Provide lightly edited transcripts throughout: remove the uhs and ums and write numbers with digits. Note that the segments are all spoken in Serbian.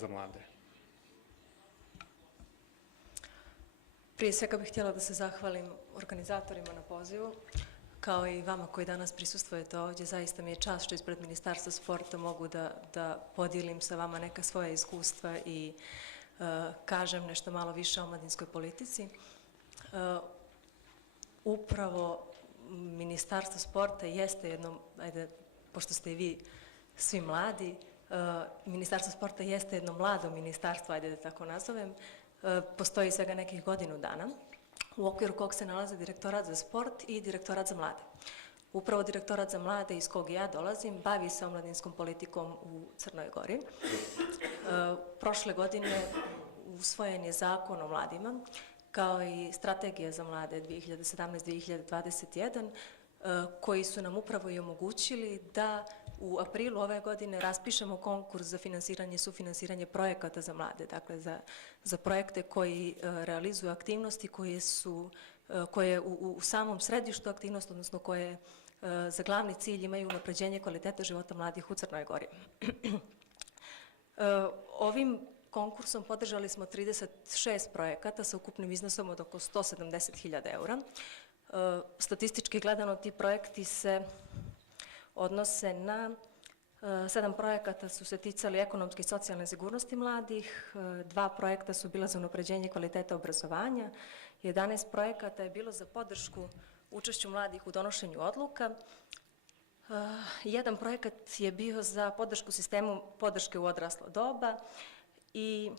za mlade? Prije svega bih htjela da se zahvalim organizatorima na pozivu, kao i vama koji danas prisustvujete ovdje. Zaista mi je čast što ispred Ministarstva sporta mogu da podijelim sa vama neka svoja iskustva i kažem nešto malo više o omladinskoj politici. Upravo Ministarstvo sporta jeste jedno, ajde, pošto ste i vi svi mladi, Ministarstvo sporta jeste jedno mlado ministarstvo, ajde da tako nazovem, postoji svega nekih godinu dana, u okviru kog se nalaze Direktorat za sport i Direktorat za mlade. Upravo Direktorat za mlade, iz kog ja dolazim, bavi se omladinskom politikom u Crnoj Gori. Prošle godine usvojen je Zakon o mladima, kao i Strategija za mlade 2017-2021, koji su nam upravo i omogućili da u aprilu ove godine raspišemo konkurs za finansiranje i sufinansiranje projekata za mlade, dakle za projekte koji realizuju aktivnosti koje u samom središtu aktivnosti, odnosno koje za glavni cilj imaju unapređenje kvalitete života mladih u Crnoj Gori. Ovim konkursom podržali smo 36 projekata sa ukupnim iznosom od oko 170.000 eura. Statistički gledano, ti projekti se odnose na 7 projekata su se ticali ekonomske i socijalne sigurnosti mladih, 2 projekta su bila za unapređenje kvaliteta obrazovanja, 11 projekata je bilo za podršku učešću mladih u donošenju odluka, 1 projekat je bio za podršku sistemu podrške u odraslo doba i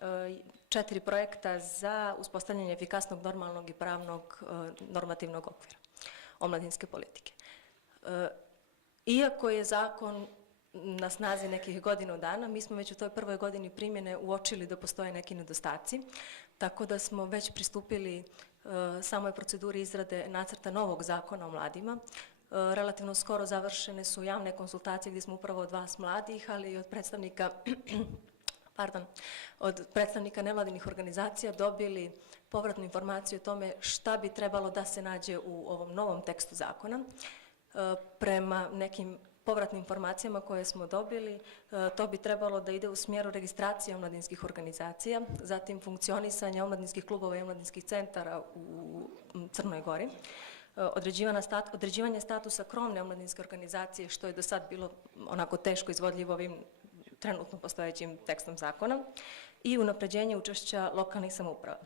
4 projekta za uspostavljanje efikasnog, normalnog i pravnog normativnog okvira omladinske politike. Iako je zakon na snazi nekih godinu dana, mi smo već u toj prvoj godini primjene uočili da postoje neki nedostaci, tako da smo već pristupili samoj proceduri izrade nacrta novog zakona o mladima. Relativno skoro završene su javne konsultacije gdje smo upravo od vas mladih, ali i od predstavnika nevladinih organizacija dobili povratnu informaciju o tome šta bi trebalo da se nađe u ovom novom tekstu zakona. Prema nekim povratnim informacijama koje smo dobili, to bi trebalo da ide u smjeru registracije omladinskih organizacija, zatim funkcionisanja omladinskih klubova i omladinskih centara u Crnoj Gori, određivanje statusa krovne omladinske organizacije, što je do sad bilo onako teško izvodljivo ovim trenutno postojećim tekstom zakona, i unapređenje učešća lokalnih samouprava.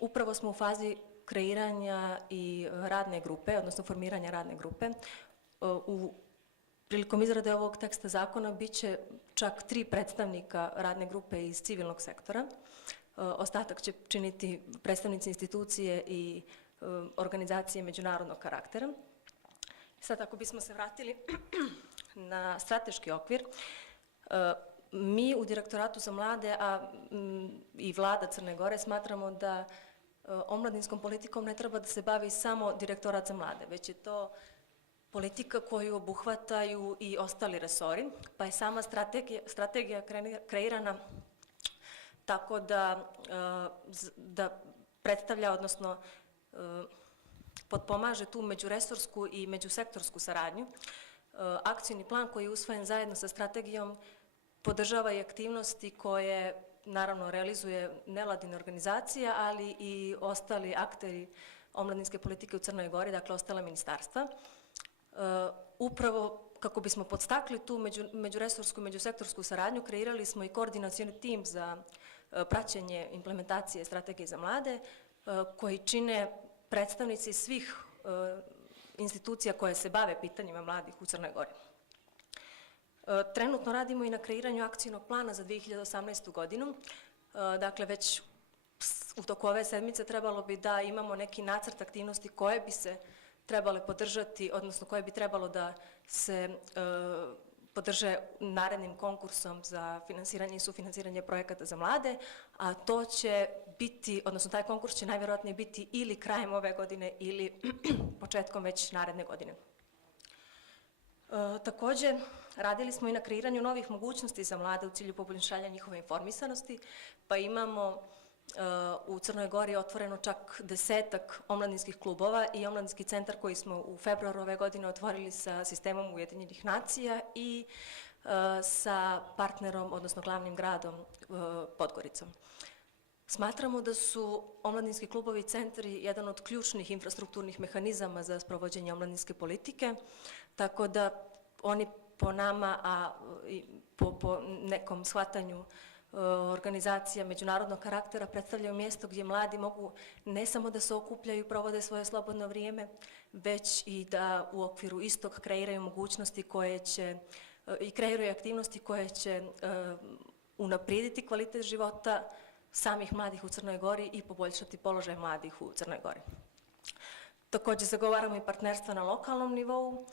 Upravo smo u fazi kreiranja i radne grupe, odnosno formiranja radne grupe. Prilikom izrade ovog teksta zakona biće čak 3 predstavnika radne grupe iz civilnog sektora. Ostatak će činiti predstavnici institucije i organizacije međunarodnog karaktera. Sad, ako bismo se vratili na strateški okvir, mi u Direktoratu za mlade, a i vlada Crne Gore, smatramo da omladinskom politikom ne treba da se bavi samo Direktorat za mlade, već je to politika koju obuhvataju i ostali resori, pa je sama strategija kreirana tako da predstavlja, odnosno potpomaže tu međuresorsku i međusektorsku saradnju. Akcijni plan koji je usvojen zajedno sa strategijom podržava i aktivnosti koje naravno realizuje nevladine organizacije, ali i ostali akteri omladinske politike u Crnoj Gori, dakle ostala ministarstva. Upravo kako bismo podstakli tu međuresorsku i međusektorsku saradnju, kreirali smo i koordinacioni tim za praćenje implementacije strategije za mlade, koji čine predstavnici svih institucija koje se bave pitanjima mladih u Crnoj Gori. Trenutno radimo i na kreiranju akcijnog plana za 2018. godinu. Dakle, već u toku ove sedmice trebalo bi da imamo neki nacrt aktivnosti koje bi se trebale podržati, odnosno koje bi trebalo da se podrže narednim konkursom za finansiranje i sufinansiranje projekata za mlade, a to će biti, odnosno taj konkurs će najvjerojatnije biti ili krajem ove godine ili početkom već naredne godine. Također, radili smo i na kreiranju novih mogućnosti za mlade u cilju poboljšanja njihove informisanosti, pa imamo u Crnoj Gori otvoreno čak 10-ak omladinskih klubova i omladinski centar koji smo u februaru ove godine otvorili sa sistemom Ujedinjenih nacija i sa partnerom, odnosno glavnim gradom Podgoricom. Smatramo da su omladinski klubovi i centri jedan od ključnih infrastrukturnih mehanizama za sprovođenje omladinske politike, tako da oni po nama, a po nekom shvatanju organizacija međunarodnog karaktera predstavljaju mjesto gdje mladi mogu ne samo da se okupljaju i provode svoje slobodno vrijeme, već i da u okviru istog kreiraju mogućnosti koje će i kreiraju aktivnosti koje će unaprijediti kvalitet života samih mladih u Crnoj Gori i poboljšati položaj mladih u Crnoj Gori. Također zagovaramo i partnerstva na lokalnom nivou.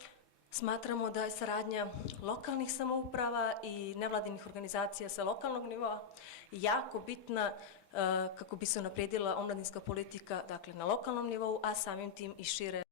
Smatramo da je saradnja lokalnih samouprava i nevladinih organizacija sa lokalnog nivoa jako bitna kako bi se unaprijedila omladinska politika, dakle, na lokalnom nivou, a samim tim i šire